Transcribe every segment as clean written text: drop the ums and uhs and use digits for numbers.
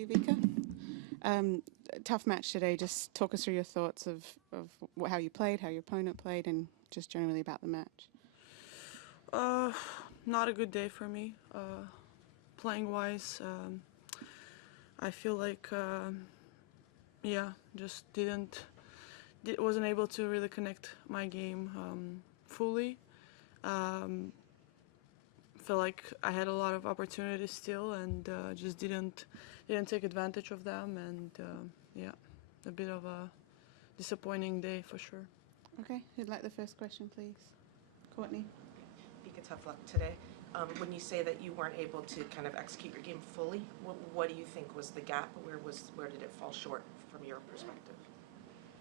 you, Vika. Tough match today. Just talk us through your thoughts of how you played, how your opponent played, and just generally about the match. Not a good day for me. Playing wise, I feel like, just wasn't able to really connect my game fully. Feel like I had a lot of opportunities still, and just didn't take advantage of them, and a bit of a disappointing day for sure. Okay, who'd like the first question, please? Courtney. Vika, tough luck today. When you say that you weren't able to kind of execute your game fully, what do you think was the gap? Where did it fall short from your perspective?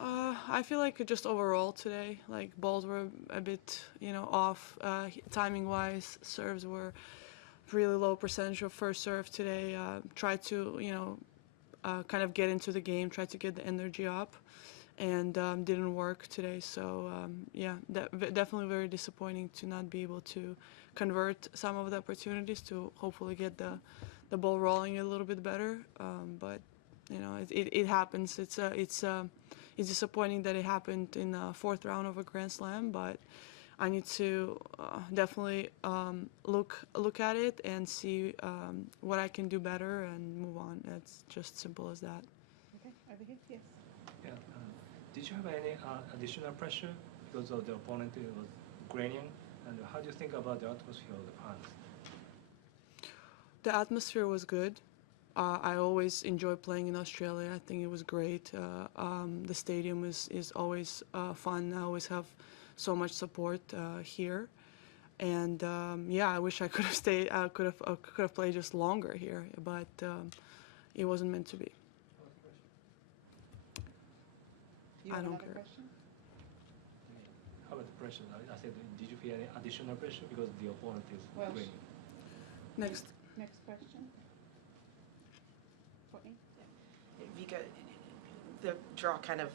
I feel like just overall today, like balls were a bit, off timing-wise. Serves were really low percentage of first serve today. Tried to, kind of get into the game, tried to get the energy up, and didn't work today. So definitely very disappointing to not be able to convert some of the opportunities to hopefully get the ball rolling a little bit better. But it happens. It's disappointing that it happened in the fourth round of a Grand Slam, but I need to definitely look at it and see what I can do better and move on. It's just simple as that. Okay, over here, yes. Yeah. Did you have any additional pressure because of the opponent was Ukrainian? And how do you think about the atmosphere of the fans? The atmosphere was good. I always enjoy playing in Australia. I think it was great. The stadium is always fun. I always have so much support here, and I wish I could have stayed. I could have played just longer here, but it wasn't meant to be. You have I don't another care. question? How about the pressure? I said, did you feel any additional pressure because the opponent is Ukrainian? Next. Next question. Courtney. Vika, the draw kind of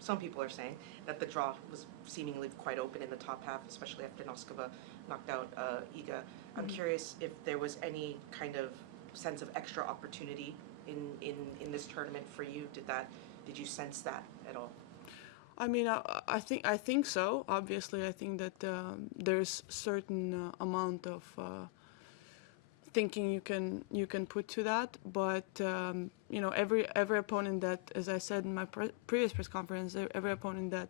some people are saying that the draw was seemingly quite open in the top half, especially after Noskova knocked out Iga. I'm curious if there was any kind of sense of extra opportunity in this tournament for you. Did you sense that at all? I mean, I think so. Obviously, I think that there's certain amount of thinking you can put to that, but every opponent that, as I said in my previous press conference, every opponent that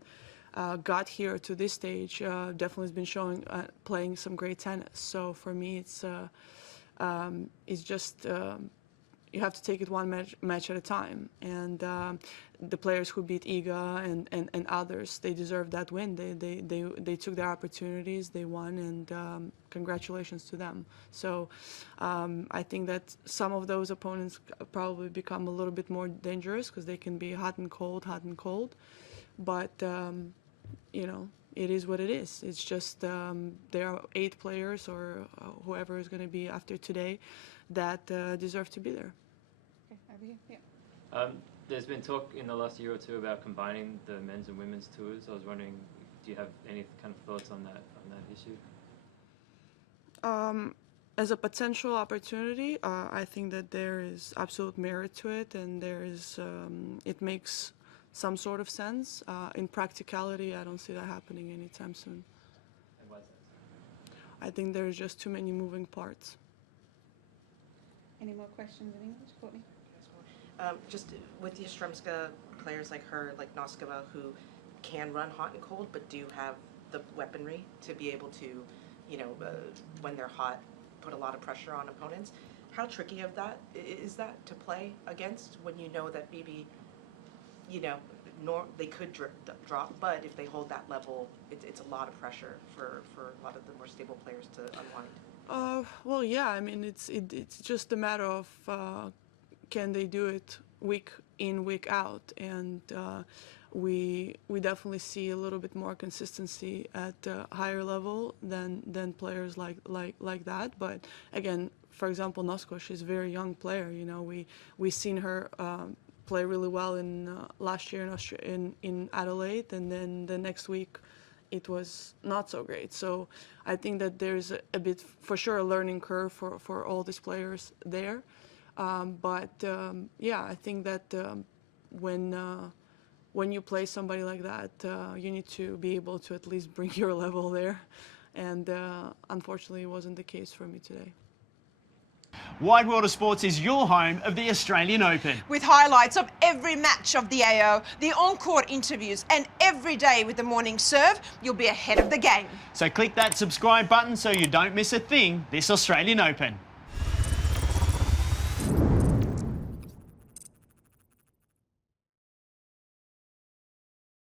got here to this stage definitely has been playing some great tennis. So for me, it's just you have to take it one match at a time. And the players who beat Iga and others, they deserve that win. They took their opportunities, they won, and congratulations to them. So I think that some of those opponents probably become a little bit more dangerous because they can be hot and cold. But it is what it is. It's just there are 8 players or whoever is going to be after today that deserve to be there. Okay, over here, yeah. There's been talk in the last year or two about combining the men's and women's tours. I was wondering, do you have any kind of thoughts on that issue? As a potential opportunity, I think that there is absolute merit to it, and it makes some sort of sense. In practicality, I don't see that happening anytime soon. And why is that? I think there's just too many moving parts. Any more questions in English, Courtney? Just with the Yastremska players like her, like Noskova, who can run hot and cold, but do have the weaponry to be able to, when they're hot, put a lot of pressure on opponents. How tricky is that to play against when you know that maybe, they could drop, but if they hold that level, it's a lot of pressure for a lot of the more stable players to unwind. Well, yeah. I mean, it's just a matter of can they do it week in, week out, and we definitely see a little bit more consistency at a higher level than players like that. But again, for example, Noskova, she's a very young player. We seen her play really well in last year in Adelaide, and then the next week it was not so great. So I think that there's a bit, for sure, a learning curve for all these players there. Yeah, I think that when you play somebody like that, you need to be able to at least bring your level there. And unfortunately, it wasn't the case for me today. Wide World of Sports is your home of the Australian Open. With highlights of every match of the AO, the on-court interviews, and every day with the morning serve, you'll be ahead of the game. So click that subscribe button so you don't miss a thing this Australian Open.